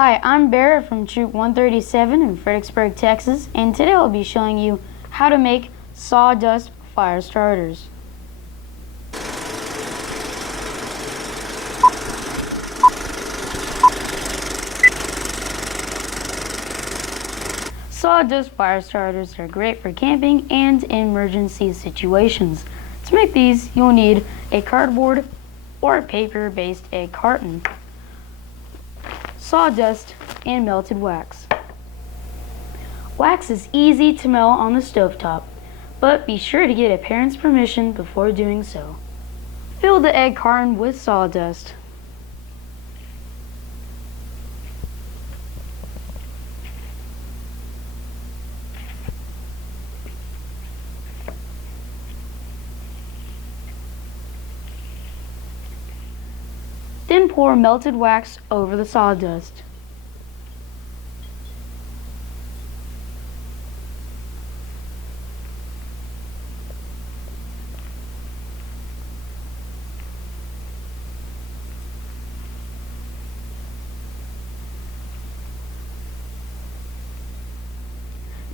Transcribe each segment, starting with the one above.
Hi, I'm Barrett from Troop 137 in Fredericksburg, Texas, and today I'll be showing you how to make sawdust fire starters. Sawdust fire starters are great for camping and emergency situations. To make these, you'll need a cardboard or paper-based egg carton, sawdust, and melted wax. Wax is easy to melt on the stovetop, but be sure to get a parent's permission before doing so. Fill the egg carton with sawdust. Then pour melted wax over the sawdust.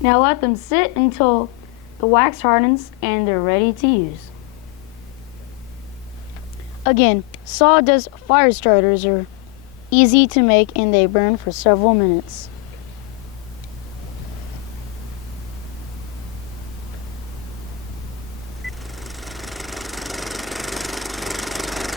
Now let them sit until the wax hardens and they're ready to use. Again, sawdust fire starters are easy to make and they burn for several minutes.